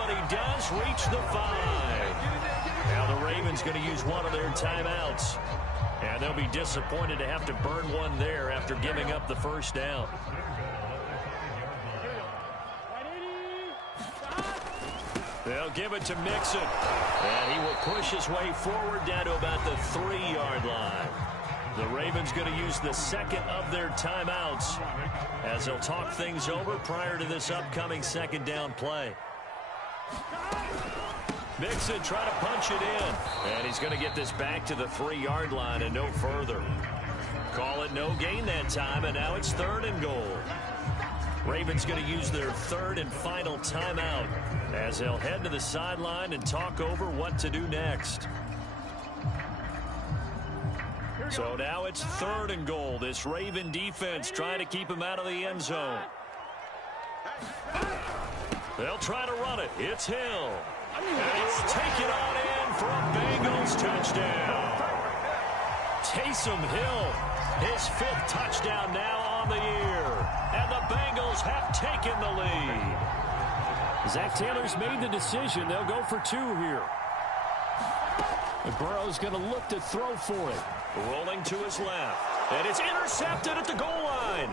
but he does reach the 5. Now the Ravens going to use one of their timeouts. And they'll be disappointed to have to burn one there after giving up the first down. They'll give it to Mixon. And he will push his way forward down to about the 3-yard line. The Ravens going to use the second of their timeouts as they'll talk things over prior to this upcoming second down play. Mixon trying to punch it in. And he's going to get this back to the 3-yard line and no further. Call it no gain that time, and now it's 3rd and goal. Ravens going to use their 3rd and final timeout as they'll head to the sideline and talk over what to do next. So now it's 3rd and goal. This Raven defense trying to keep him out of the end zone. They'll try to run it. It's Hill. And he will take it on in for a Bengals touchdown. Taysom Hill, his 5th touchdown now on the year. And the Bengals have taken the lead. Zach Taylor's made the decision. They'll go for 2 here. And Burrow's going to look to throw for it. Rolling to his left. And it's intercepted at the goal line.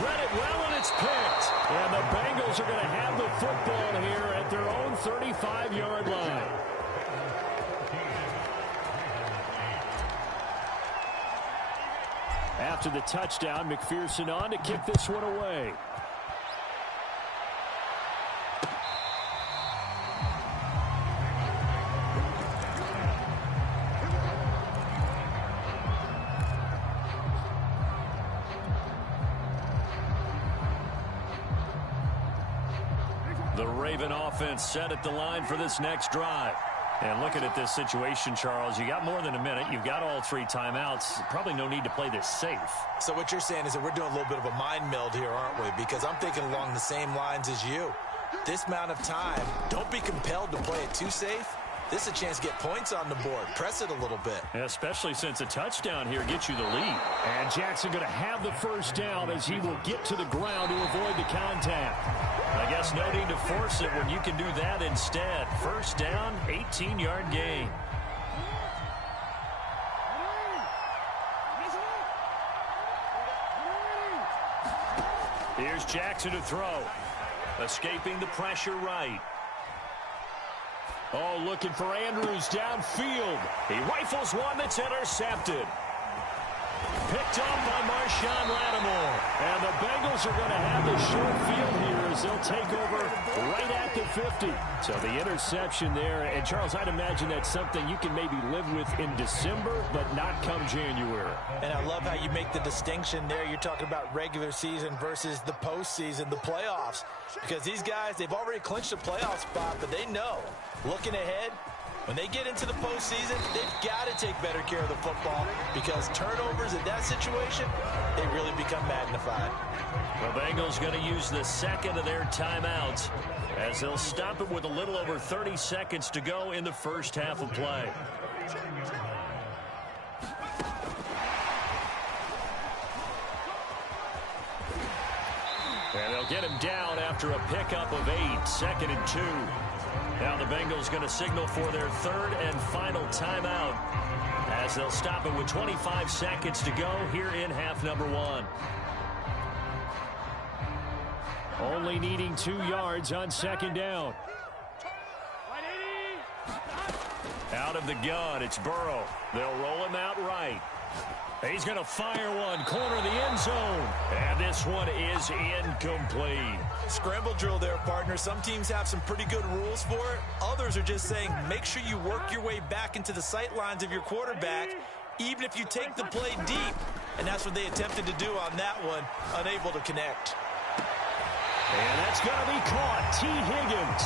Read it well, and it's picked. And the Bengals are going to have the football here at their own 35-yard line. After the touchdown, McPherson on to kick this one away. The Raven offense set at the line for this next drive. And looking at this situation, Charles, you got more than a minute. You've got all 3 timeouts. Probably no need to play this safe. So what you're saying is that we're doing a little bit of a mind meld here, aren't we? Because I'm thinking along the same lines as you. This amount of time, don't be compelled to play it too safe. This is a chance to get points on the board. Press it a little bit. Yeah, especially since a touchdown here gets you the lead. And Jackson going to have the first down as he will get to the ground to avoid the contact. I guess no need to force it when you can do that instead. First down, 18-yard gain. Here's Jackson to throw. Escaping the pressure right. Oh, looking for Andrews downfield. He rifles one that's intercepted. Picked up by Marshawn Lattimore. And the Bengals are going to have the short field here as they'll take over right at the 50. So the interception there. And, Charles, I'd imagine that's something you can maybe live with in December, but not come January. And I love how you make the distinction there. You're talking about regular season versus the postseason, the playoffs. Because these guys, they've already clinched a playoff spot, but they know, looking ahead, when they get into the postseason, they've got to take better care of the football because turnovers in that situation, they really become magnified. The Bengals going to use the second of their timeouts as they'll stop it with a little over 30 seconds to go in the first half of play. And they'll get him down after a pickup of 8, 2nd and 2. Now the Bengals going to signal for their 3rd and final timeout as they'll stop it with 25 seconds to go here in half number 1. Only needing 2 yards on 2nd down. Out of the gun, it's Burrow. They'll roll him out right. He's going to fire one, corner of the end zone. And this one is incomplete. Scramble drill there, partner. Some teams have some pretty good rules for it. Others are just saying make sure you work your way back into the sight lines of your quarterback, even if you take the play deep. And that's what they attempted to do on that one, unable to connect. And that's going to be caught. T. Higgins.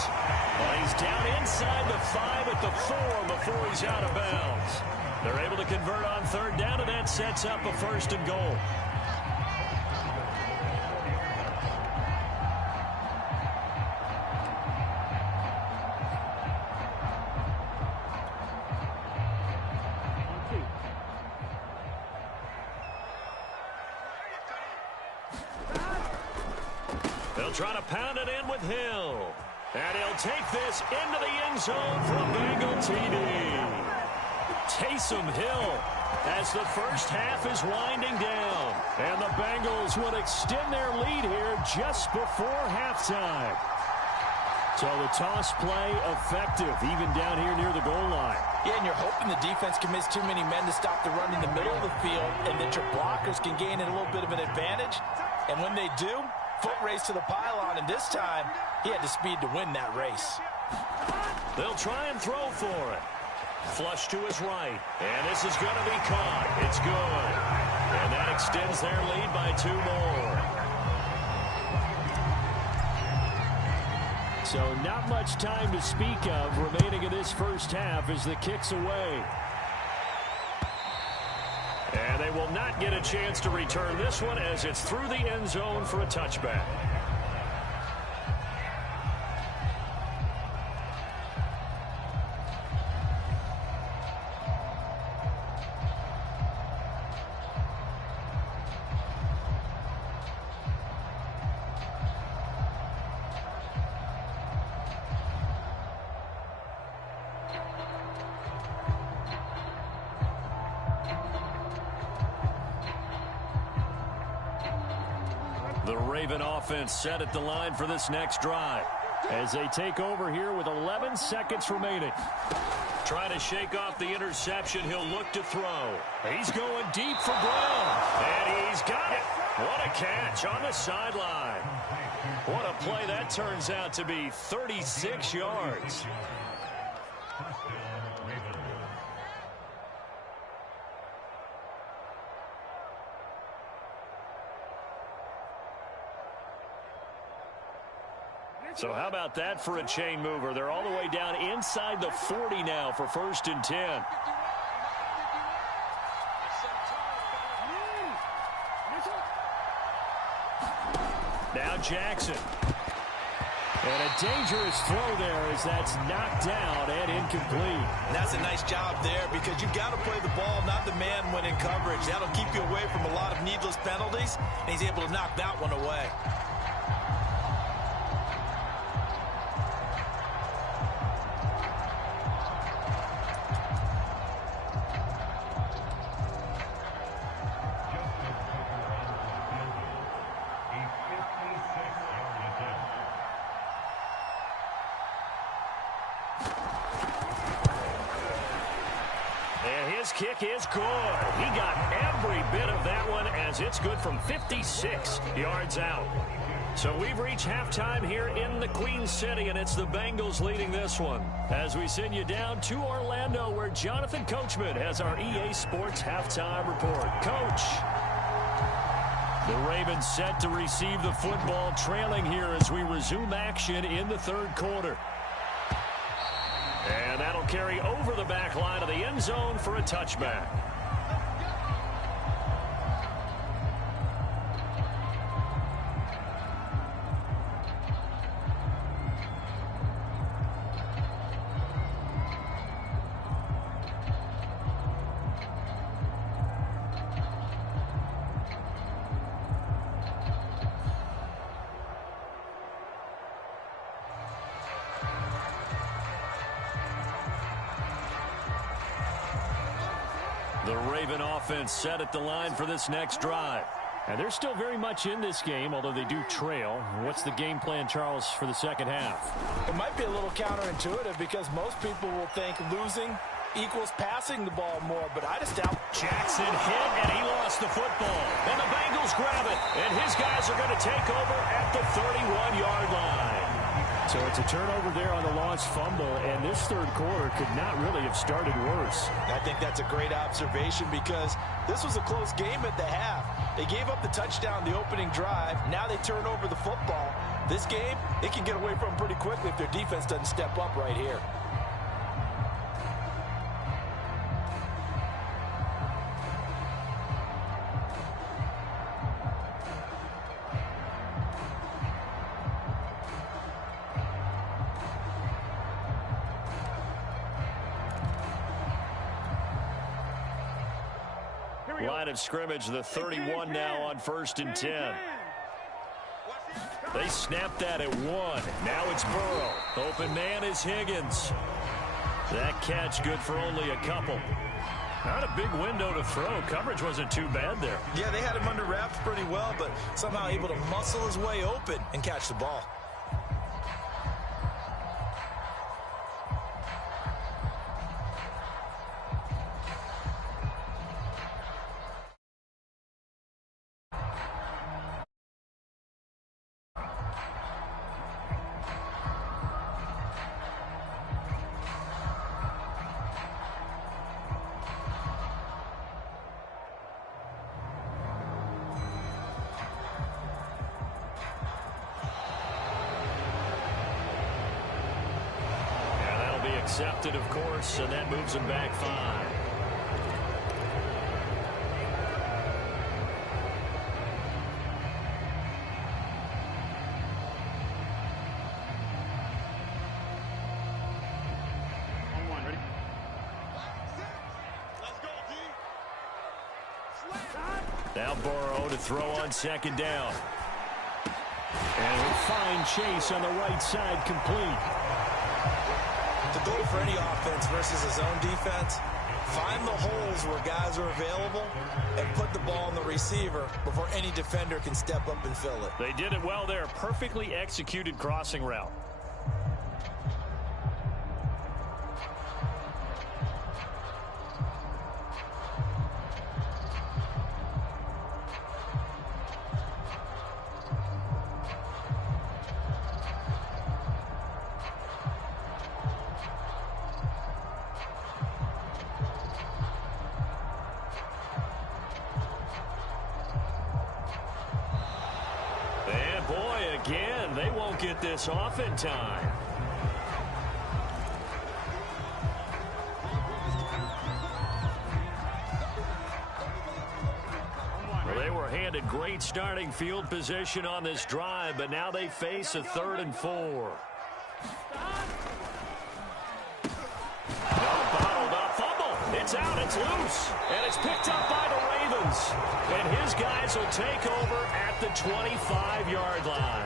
Well, he's down inside the 5 at the 4 before he's out of bounds. They're able to convert on 3rd down, and that sets up a 1st and goal. They'll try to pound it in with Hill. And he'll take this into the end zone for a Bengal TD. Taysom Hill as the first half is winding down. And the Bengals would extend their lead here just before halftime. So the toss play effective, even down here near the goal line. Yeah, and you're hoping the defense can miss too many men to stop the run in the middle of the field, and that your blockers can gain a little bit of an advantage. And when they do, foot race to the pylon, and this time, he had the speed to win that race. They'll try and throw for it. Flush to his right. And this is going to be caught. It's good. And that extends their lead by 2 more. So not much time to speak of remaining in this first half as the kick's away. And they will not get a chance to return this one as it's through the end zone for a touchback. The Raven offense set at the line for this next drive as they take over here with 11 seconds remaining. Trying to shake off the interception. He'll look to throw. He's going deep for ground. And he's got it. What a catch on the sideline. What a play that turns out to be. 36 yards. So how about that for a chain mover? They're all the way down inside the 40 now for 1st and 10. Now Jackson. And a dangerous throw there as that's knocked down and incomplete. And that's a nice job there because you've got to play the ball, not the man when in coverage. That'll keep you away from a lot of needless penalties, and he's able to knock that one away. His kick is good. He got every bit of that one as it's good from 56 yards out. So we've reached halftime here in the Queen City, and it's the Bengals leading this one. As we send you down to Orlando, where Jonathan Coachman has our EA Sports halftime report. Coach. The Ravens set to receive the football, trailing here as we resume action in the 3rd quarter. And that'll carry over the back line of the end zone for a touchback. The Raven offense set at the line for this next drive. And they're still very much in this game, although they do trail. What's the game plan, Charles, for the second half? It might be a little counterintuitive because most people will think losing equals passing the ball more, but I just doubt. Jackson hit, and he lost the football. And the Bengals grab it, and his guys are going to take over at the 31-yard line. So it's a turnover there on the lost fumble, and this 3rd quarter could not really have started worse. I think that's a great observation because this was a close game at the half. They gave up the touchdown the opening drive. Now they turn over the football. This game, they can get away from pretty quickly if their defense doesn't step up right here. Line of scrimmage, the 31 now on 1st and 10. They snapped that at 1. Now it's Burrow. Open man is Higgins. That catch good for only a couple. Not a big window to throw. Coverage wasn't too bad there. Yeah, they had him under wraps pretty well, but somehow able to muscle his way open and catch the ball. Accepted, of course, and that moves him back 5. Ready? Now Burrow to throw on 2nd down. And a fine chase on the right side, complete. The goal for any offense versus his own defense, find the holes where guys are available and put the ball on the receiver before any defender can step up and fill it. They did it well there. Perfectly executed crossing route. Again, they won't get this off in time. Well, they were handed great starting field position on this drive, but now they face a 3rd and 4. Bottled up fumble. It's out. It's loose. And it's picked up by the Ravens. And his guys will take over at the 25-yard line.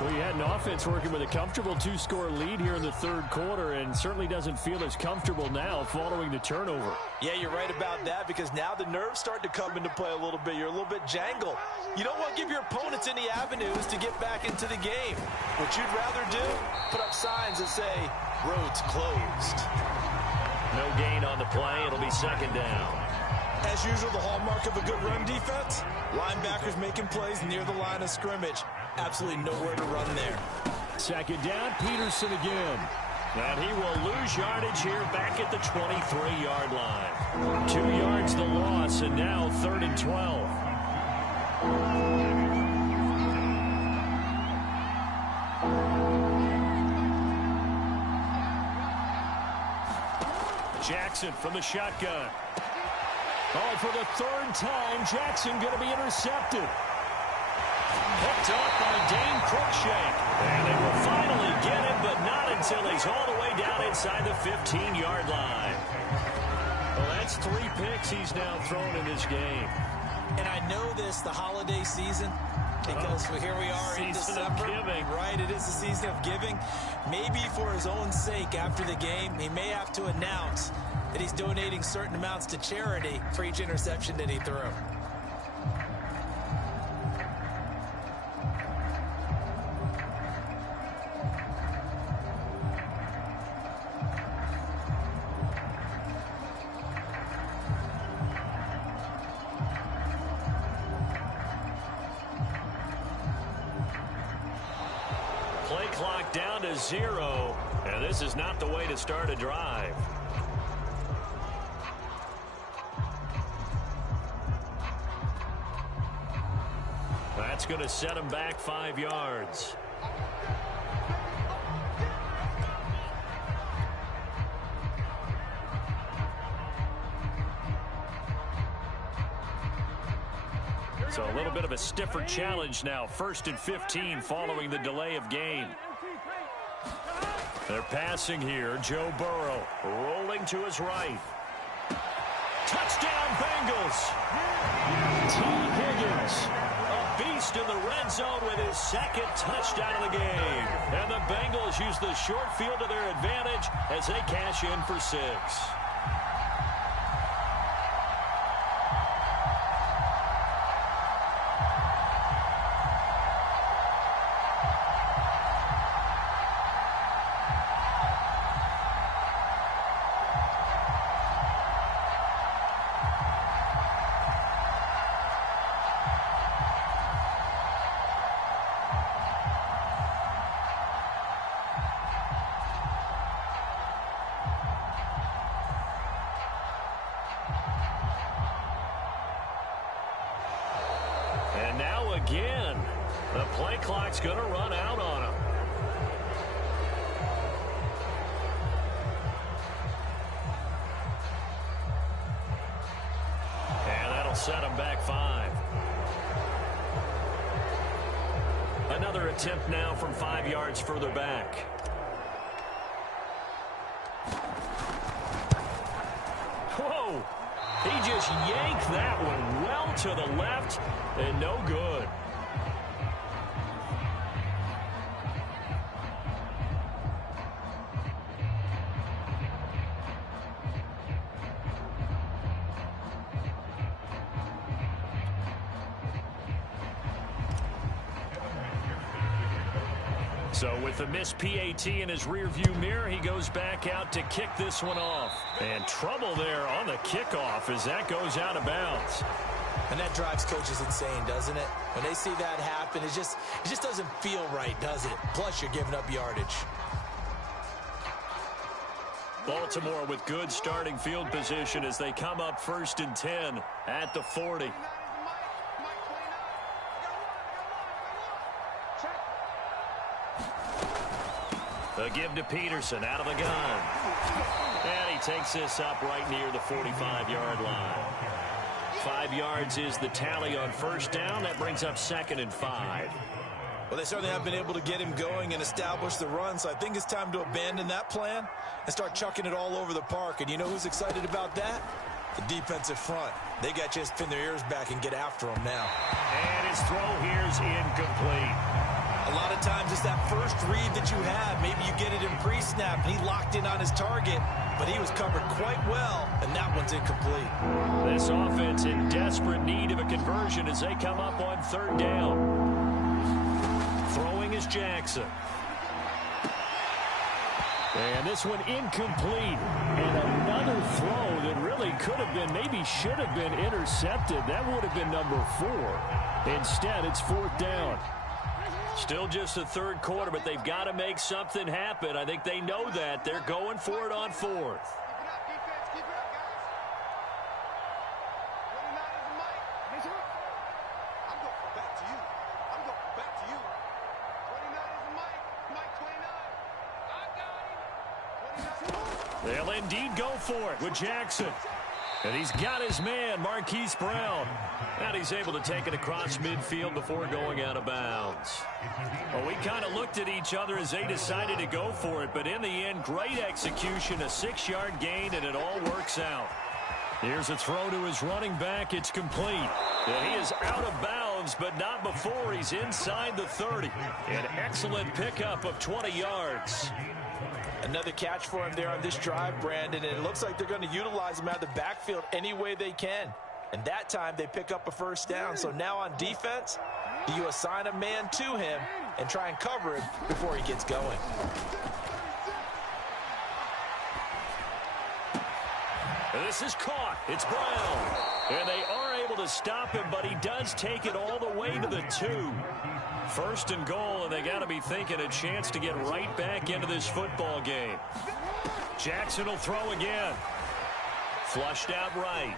Well, you had an offense working with a comfortable 2-score lead here in the 3rd quarter and certainly doesn't feel as comfortable now following the turnover. Yeah, you're right about that because now the nerves start to come into play a little bit. You're a little bit jangled. You don't want to give your opponents any avenues to get back into the game. What you'd rather do, put up signs that say, roads closed. No gain on the play. It'll be 2nd down. As usual, the hallmark of a good run defense, linebackers making plays near the line of scrimmage. Absolutely nowhere to run there. 2nd down, Peterson again. And he will lose yardage here back at the 23-yard line. 2 yards the loss, and now 3rd and 12. Jackson from the shotgun. Oh, for the 3rd time, Jackson going to be intercepted. Picked up by Dane Cruikshank. And they will finally get him, but not until he's all the way down inside the 15-yard line. Well, that's 3 picks he's now thrown in this game. And I know this, the holiday season, because here we are in December. Giving. Right, it is the season of giving. Maybe for his own sake after the game, he may have to announce that he's donating certain amounts to charity for each interception that he threw. Play clock down to 0, and this is not the way to start a drive. That's going to set him back 5 yards. So a little bit of a stiffer challenge now. 1st and 15 following the delay of game. They're passing here. Joe Burrow rolling to his right. Touchdown Bengals. T. Higgins up beast in the red zone with his second touchdown of the game. And the Bengals use the short field to their advantage as they cash in for 6. And now again, the play clock's going to run out on him. And that'll set him back 5. Another attempt now from 5 yards further back. Whoa! He just yanked that one well to the left and no good. So with the missed PAT in his rearview mirror, he goes back out to kick this one off. And trouble there on the kickoff as that goes out of bounds. And that drives coaches insane, doesn't it? When they see that happen, it just doesn't feel right, does it? Plus, you're giving up yardage. Baltimore with good starting field position as they come up 1st and 10 at the 40. The give to Peterson out of the gun. And he takes this up right near the 45-yard line. 5 yards is the tally on 1st down. That brings up 2nd and 5. Well, they certainly have been able to get him going and establish the run, so I think it's time to abandon that plan and start chucking it all over the park. And you know who's excited about that? The defensive front. They got to just pin their ears back and get after him now. And his throw here's incomplete. A lot of times it's that first read that you have. Maybe you get it in pre-snap, and he locked in on his target, but he was covered quite well, and that one's incomplete. This offense in desperate need of a conversion as they come up on 3rd down. Throwing is Jackson. And this one incomplete. And another throw that really could have been, maybe should have been intercepted. That would have been number 4. Instead, it's 4th down. Still just the 3rd quarter, but they've got to make something happen. I think they know that. They're going for it on 4th. They'll indeed go for it with Jackson. And he's got his man, Marquise Brown. And he's able to take it across midfield before going out of bounds. Well, we kind of looked at each other as they decided to go for it. But in the end, great execution, a 6-yard gain, and it all works out. Here's a throw to his running back. It's complete. And he is out of bounds, but not before he's inside the 30. An excellent pickup of 20 yards. Another catch for him there on this drive, Brandon, and it looks like they're going to utilize him out of the backfield any way they can. And that time they pick up a 1st down. So now on defense, do you assign a man to him and try and cover him before he gets going? This is caught. It's Brown. And they are able to stop him, but he does take it all the way to the 2. 1st and goal, and they got to be thinking a chance to get right back into this football game. Jackson will throw again. Flushed out right.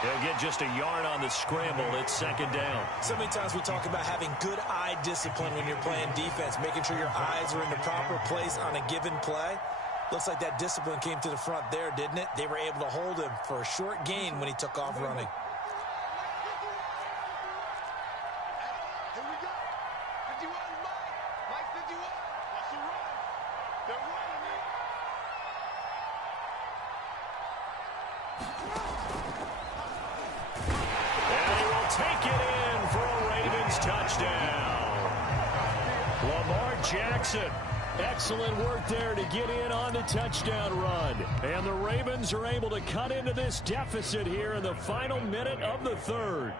He'll get just a yard on the scramble. It's 2nd down. So many times we talk about having good eye discipline when you're playing defense, making sure your eyes are in the proper place on a given play. Looks like that discipline came to the front there, didn't it? They were able to hold him for a short gain when he took off running. And he will take it in Jackson. Excellent work there to get in on the touchdown run. And the Ravens are able to cut into this deficit here in the final minute of the third.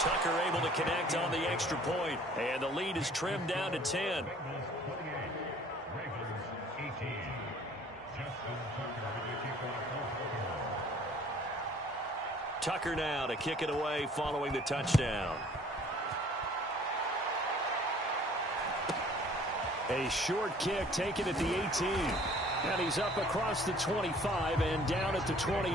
Tucker able to connect on the extra point, and the lead is trimmed down to 10. Tucker now to kick it away following the touchdown. A short kick taken at the 18. And he's up across the 25 and down at the 28.